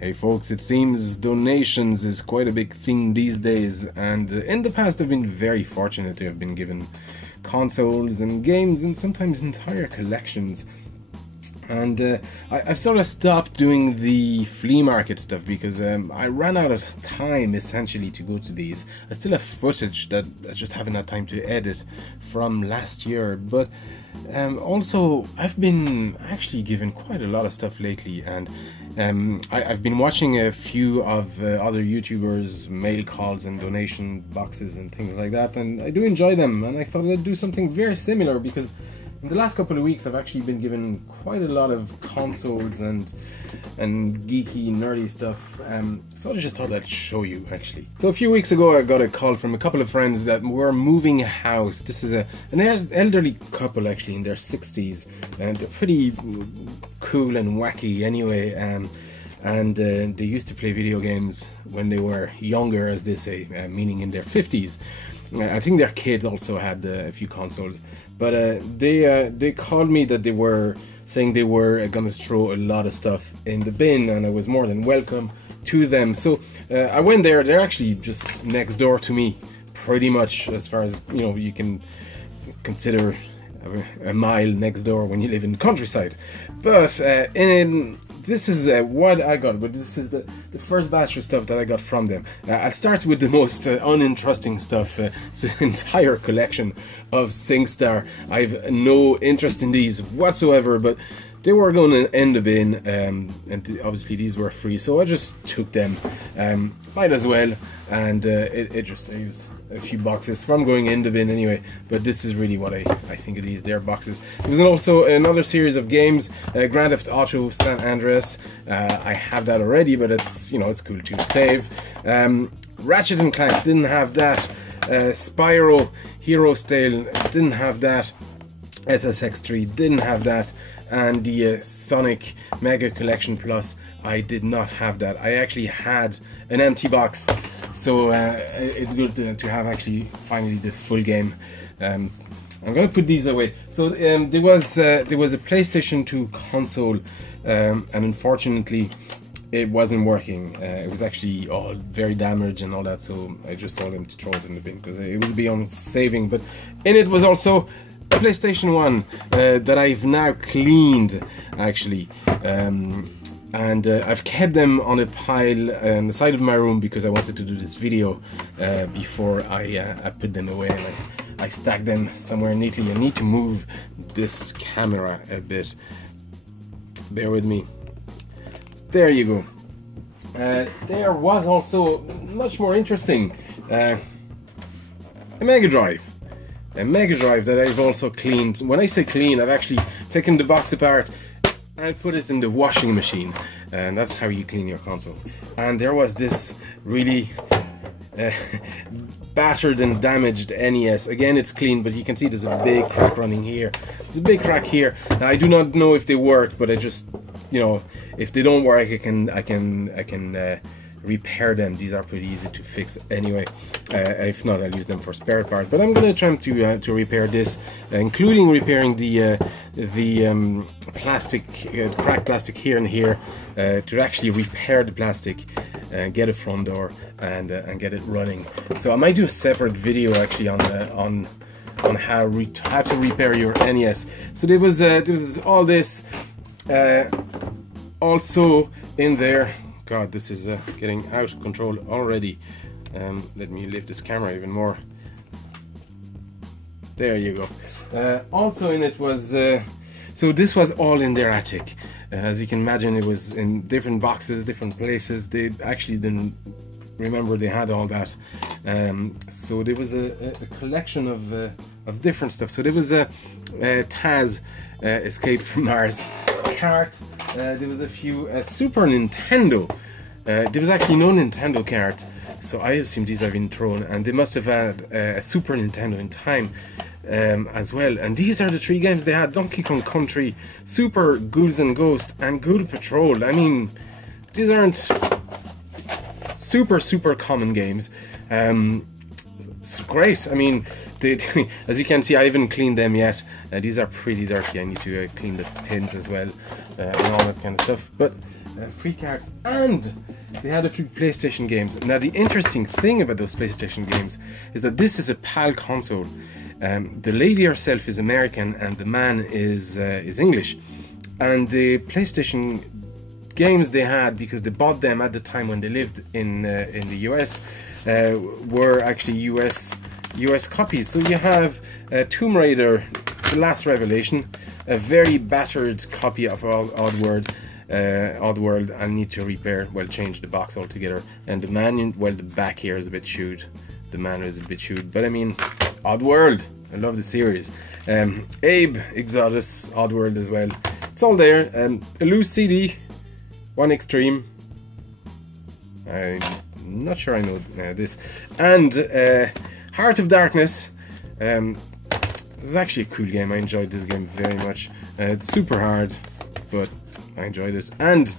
Hey folks, it seems donations is quite a big thing these days, and in the past I've been very fortunate to have been given consoles and games and sometimes entire collections. And I've sort of stopped doing the flea market stuff because I ran out of time essentially to go to these. I still have footage that I just haven't had time to edit from last year, but also I've been actually given quite a lot of stuff lately, and I've been watching a few of other YouTubers' mail calls and donation boxes and things like that, and I do enjoy them, and I thought I'd do something very similar because in the last couple of weeks I've actually been given quite a lot of consoles and geeky, nerdy stuff, so I just thought I'd show you actually. So a few weeks ago I got a call from a couple of friends that were moving house. This is an elderly couple actually in their 60s, and they're pretty cool and wacky anyway, and they used to play video games when they were younger, as they say, meaning in their 50s. I think their kids also had a few consoles, but they called me that they were saying they were gonna throw a lot of stuff in the bin, and I was more than welcome to them. So I went there. They're actually just next door to me, pretty much, as far as you can consider a mile next door when you live in the countryside. But this is what I got, but this is the first batch of stuff that I got from them. I'll start with the most uninteresting stuff. It's an entire collection of SingStar. I've no interest in these whatsoever, but they were going to end the bin, and obviously these were free, so I just took them. Might as well, and it just saves a few boxes from going in the bin anyway. But this is really what I think of these. They're boxes. There was also another series of games, Grand Theft Auto San Andreas. I have that already, but it's it's cool to save. Ratchet and Clank didn't have that. Spyro Heroes Tale didn't have that. SSX3 didn't have that, and the Sonic Mega Collection Plus, I did not have that. I actually had an empty box, so it's good to have actually finally the full game. I'm gonna put these away. So there was a PlayStation 2 console, and unfortunately it wasn't working. It was actually all very damaged and all that, so I just told them to throw it in the bin because it was beyond saving. But in it was also PlayStation 1 that I've now cleaned actually, and I've kept them on a pile on the side of my room because I wanted to do this video before I put them away, and I stacked them somewhere neatly. I need to move this camera a bit, bear with me. There you go. There was also much more interesting, a Megadrive. A Megadrive that I've also cleaned. When I say clean, I've actually taken the box apart and put it in the washing machine, and that's how you clean your console. And there was this really battered and damaged NES. Again, it's clean, but you can see there's a big crack running here. There's a big crack here. Now, I do not know if they work, but I just, if they don't work, I can repair them. These are pretty easy to fix anyway. If not, I'll use them for spare parts. But I'm gonna try to repair this, including repairing the plastic, cracked plastic here and here, to actually repair the plastic, get a front door, and get it running. So I might do a separate video actually on how to repair your NES. So there was all this also in there. God, this is getting out of control already. Let me lift this camera even more. There you go. Also in it was, so this was all in their attic. As you can imagine, it was in different boxes, different places. They actually didn't remember they had all that. So there was a collection of different stuff. So there was a Taz Escape from Mars cart. There was a few Super Nintendo. There was actually no Nintendo cart, so I assume these have been thrown, and they must have had a Super Nintendo in time as well. And these are the three games they had: Donkey Kong Country, Super Ghouls and Ghosts, and Ghoul Patrol. I mean, these aren't super common games. It's great. I mean, as you can see, I haven't cleaned them yet. These are pretty dirty. I need to clean the pins as well, and all that kind of stuff. But free cards, and they had a few PlayStation games. Now the interesting thing about those PlayStation games is that this is a PAL console. The lady herself is American and the man is English, and the PlayStation games they had, because they bought them at the time when they lived in the US, were actually US copies. So you have Tomb Raider, The Last Revelation, a very battered copy of Oddworld, I need to repair, well, change the box altogether. And the manual, well, the back here is a bit chewed. The manual is a bit chewed, but I mean, Oddworld, I love the series. Abe, Exodus, Oddworld as well. It's all there. A loose CD, One Extreme. I'm not sure I know this. And Heart of Darkness. This is actually a cool game. I enjoyed this game very much. It's super hard, but I enjoyed it. And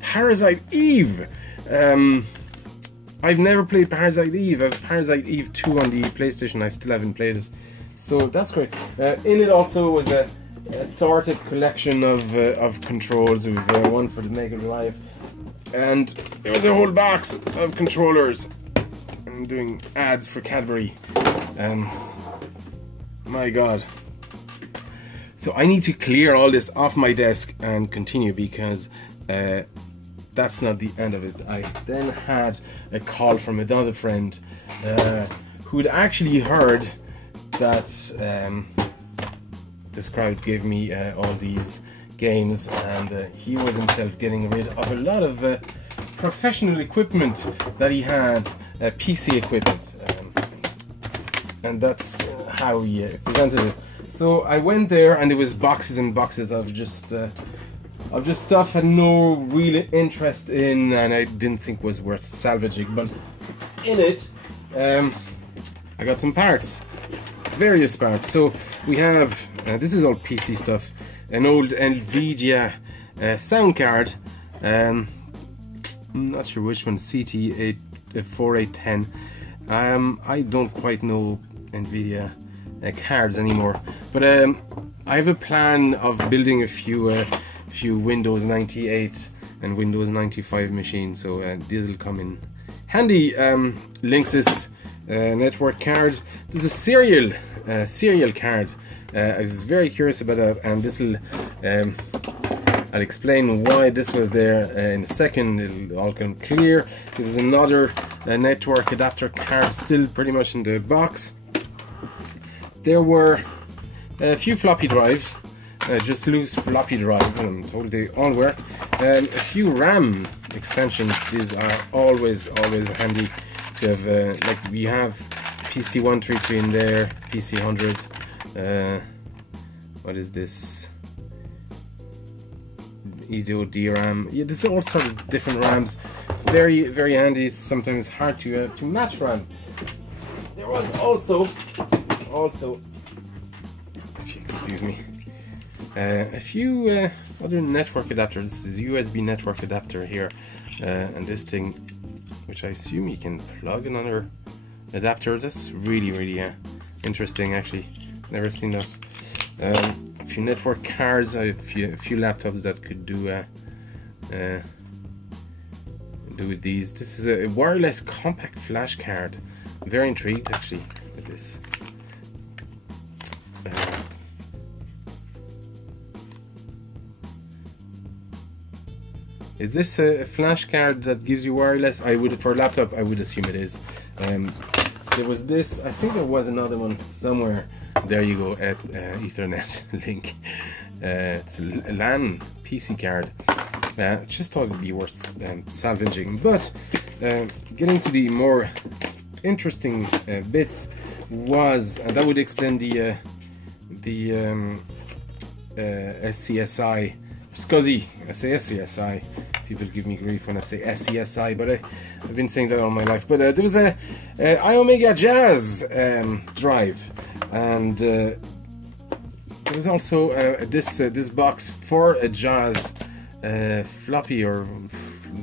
Parasite Eve. I've never played Parasite Eve. I have Parasite Eve 2 on the PlayStation. I still haven't played it. So that's great. In it also was a sorted collection of controls. Of one for the Megadrive. And there was a whole box of controllers. I'm doing ads for Cadbury. My God. So I need to clear all this off my desk and continue, because that's not the end of it. I then had a call from another friend who'd actually heard that this crowd gave me all these games, and he was himself getting rid of a lot of professional equipment that he had, PC equipment, and that's how he presented it. So I went there, and there was boxes and boxes of just stuff I had no real interest in, and I didn't think was worth salvaging. But in it, I got some parts, various parts. So we have this is all PC stuff. An old NVIDIA sound card. I'm not sure which one. CT4810. I don't quite know NVIDIA cards anymore, but I have a plan of building a few Windows 98 and Windows 95 machines, so these will come in handy. Linksys network card. This is a serial card. I was very curious about that, and this will I'll explain why this was there in a second. It'll all come clear. There was another network adapter card still pretty much in the box. There were a few floppy drives, just loose floppy drives, and I'm told they all work. A few RAM extensions. These are always handy to have. Like we have PC133 in there, PC100. What is this? EDO DRAM. Yeah, there's all sorts of different RAMs. Very handy. It's sometimes hard to match RAM. There was also, if you excuse me, a few other network adapters. This is USB network adapter here, and this thing, which I assume you can plug another adapter. That's really interesting. Actually, never seen that. A few network cards. I have a few laptops that could do with these. This is a wireless compact flash card. I'm very intrigued actually with this. Is this a flash card that gives you wireless? For a laptop, I would assume it is. There was this. I think there was another one somewhere. There you go, at Ethernet link. It's a LAN PC card. Just thought it would be worth salvaging. But getting to the more interesting bits was, and that would explain the SCSI. SCSI. I say SCSI. People give me grief when I say SCSI, but I've been saying that all my life. But there was a iOmega Jazz drive, and there was also this box for a Jazz floppy or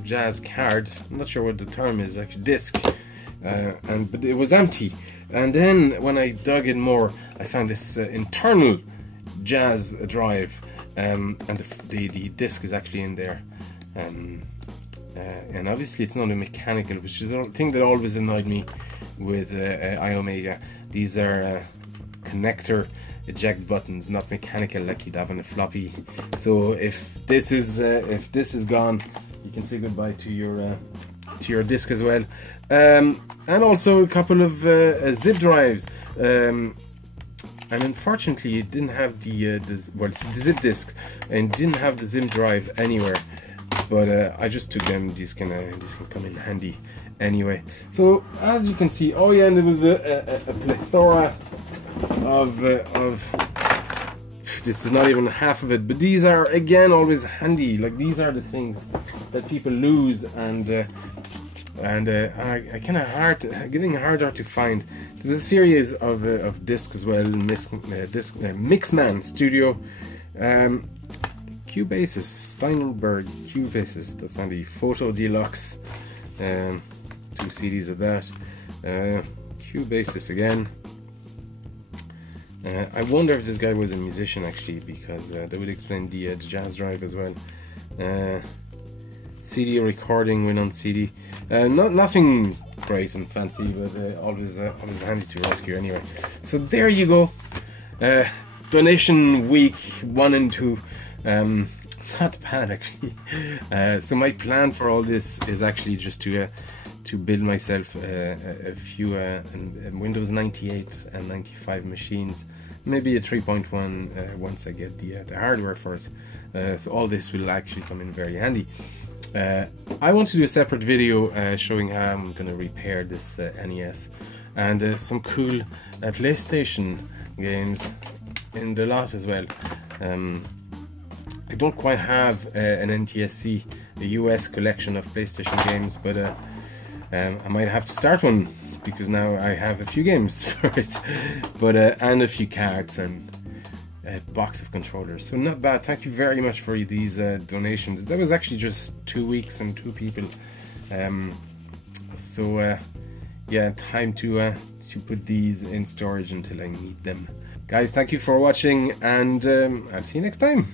Jazz card. I'm not sure what the term is, actually, disc, but it was empty. And then when I dug in more, I found this internal Jazz drive, and the disc is actually in there. And obviously it's not a mechanical, which is a thing that always annoyed me with iOmega. These are connector eject buttons, not mechanical like you'd have on a floppy. So if this is gone, you can say goodbye to your disk as well. And also a couple of zip drives. And unfortunately, it didn't have the zip disk, and didn't have the zip drive anywhere. But I just took them. These can come in handy anyway. So as you can see, oh yeah, and there was a plethora of this is not even half of it, but these are again always handy. Like, these are the things that people lose, and are kind of getting harder to find. There was a series of discs as well, Mixman Studio, Cubasis, Steinberg Cubasis, that's handy, Photo Deluxe, 2 CDs of that, Cubasis again. I wonder if this guy was a musician actually, because that would explain the jazz drive as well. CD recording, win on CD. Nothing great and fancy, but always handy to rescue anyway. So there you go. Donation week 1 and 2. Not bad actually. So my plan for all this is actually just to build myself a few Windows 98 and 95 machines, maybe a 3.1 once I get the hardware for it. So all this will actually come in very handy. I want to do a separate video showing how I'm going to repair this NES, and some cool PlayStation games in the lot as well. I don't quite have an NTSC, a US collection of PlayStation games, but I might have to start one, because now I have a few games for it, but and a few cards and a box of controllers. So not bad. Thank you very much for these donations. That was actually just 2 weeks and 2 people. Yeah, time to put these in storage until I need them. Guys, thank you for watching, and I'll see you next time.